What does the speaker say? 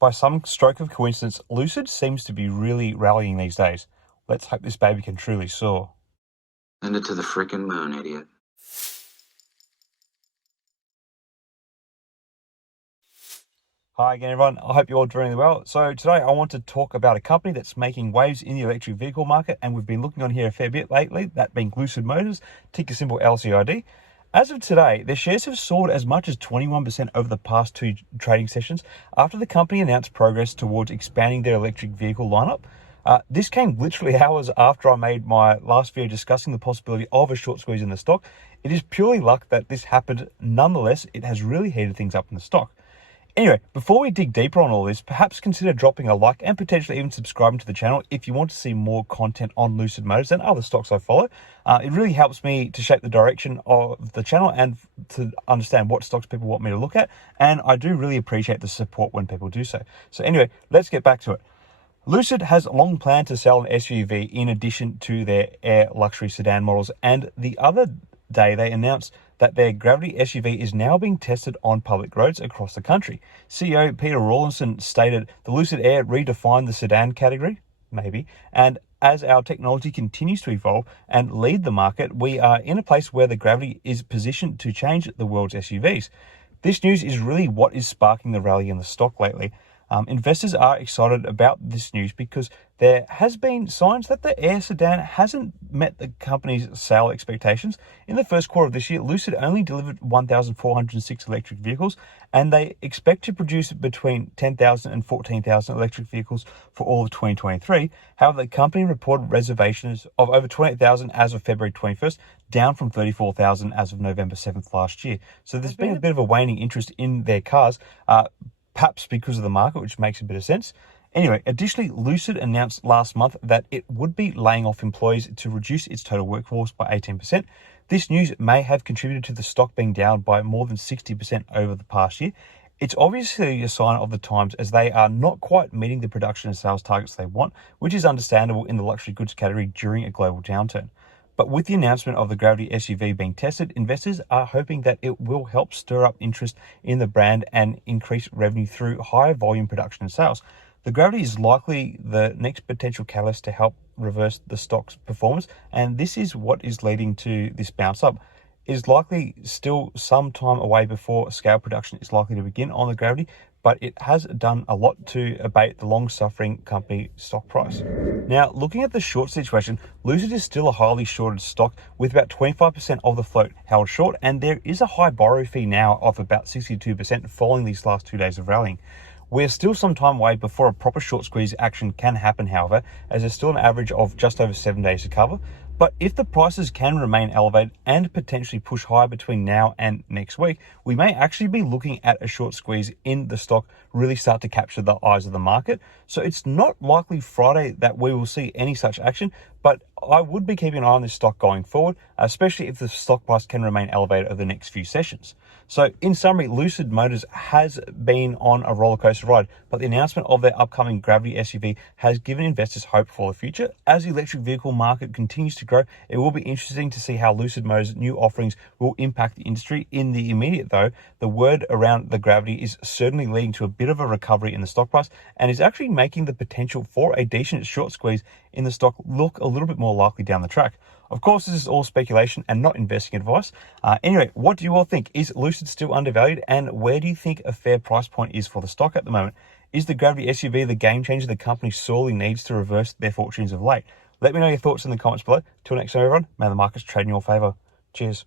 By some stroke of coincidence, Lucid seems to be really rallying these days. Let's hope this baby can truly soar. Send it to the frickin' moon, idiot. Hi again, everyone. I hope you're all doing really well. So today I want to talk about a company that's making waves in the electric vehicle market, and we've been looking on here a fair bit lately, that being Lucid Motors, ticker symbol LCID. As of today, their shares have soared as much as 21% over the past two trading sessions after the company announced progress towards expanding their electric vehicle lineup. This came literally hours after I made my last video discussing the possibility of a short squeeze in the stock. It is purely luck that this happened. Nonetheless, it has really heated things up in the stock. Anyway, before we dig deeper on all this, perhaps consider dropping a like and potentially even subscribing to the channel if you want to see more content on Lucid Motors and other stocks I follow. It really helps me to shape the direction of the channel and to understand what stocks people want me to look at. And I do really appreciate the support when people do so. So anyway, let's get back to it. Lucid has long planned to sell an SUV in addition to their Air luxury sedan models, and the other day they announced that their Gravity SUV is now being tested on public roads across the country. CEO Peter Rawlinson stated, "The Lucid Air redefined the sedan category, maybe, and as our technology continues to evolve and lead the market, we are in a place where the Gravity is positioned to change the world's SUVs." This news is really what is sparking the rally in the stock lately. Investors are excited about this news because there has been signs that the Air sedan hasn't met the company's sale expectations. In the first quarter of this year, Lucid only delivered 1,406 electric vehicles, and they expect to produce between 10,000 and 14,000 electric vehicles for all of 2023. However, the company reported reservations of over 28,000 as of February 21st, down from 34,000 as of November 7th last year. So there's been a bit of a waning interest in their cars, perhaps because of the market, which makes a bit of sense. Anyway, additionally, Lucid announced last month that it would be laying off employees to reduce its total workforce by 18%. This news may have contributed to the stock being down by more than 60% over the past year. It's obviously a sign of the times, as they are not quite meeting the production and sales targets they want, which is understandable in the luxury goods category during a global downturn. But with the announcement of the Gravity SUV being tested, investors are hoping that it will help stir up interest in the brand and increase revenue through higher volume production and sales. The Gravity is likely the next potential catalyst to help reverse the stock's performance, and this is what is leading to this bounce up. It is likely still some time away before scale production is likely to begin on the Gravity, but it has done a lot to abate the long-suffering company stock price. Now, looking at the short situation, Lucid is still a highly shorted stock with about 25% of the float held short, and there is a high borrow fee now of about 62% following these last 2 days of rallying. We're still some time away before a proper short squeeze action can happen, however, as there's still an average of just over 7 days to cover. But if the prices can remain elevated and potentially push higher between now and next week, we may actually be looking at a short squeeze in the stock really start to capture the eyes of the market. So it's not likely Friday that we will see any such action, but I would be keeping an eye on this stock going forward, especially if the stock price can remain elevated over the next few sessions. So in summary, Lucid Motors has been on a roller coaster ride, but the announcement of their upcoming Gravity SUV has given investors hope for the future. As the electric vehicle market continues to grow, it will be interesting to see how Lucid Motors' new offerings will impact the industry. In the immediate though, the word around the Gravity is certainly leading to a bit of a recovery in the stock price and is actually making the potential for a decent short squeeze in the stock look a little bit more likely down the track. Of course, this is all speculation and not investing advice. Anyway, what do you all think? Is Lucid still undervalued, and where do you think a fair price point is for the stock at the moment? Is the Gravity SUV the game changer the company sorely needs to reverse their fortunes of late? Let me know your thoughts in the comments below. Till next time, everyone, may the markets trade in your favor. Cheers.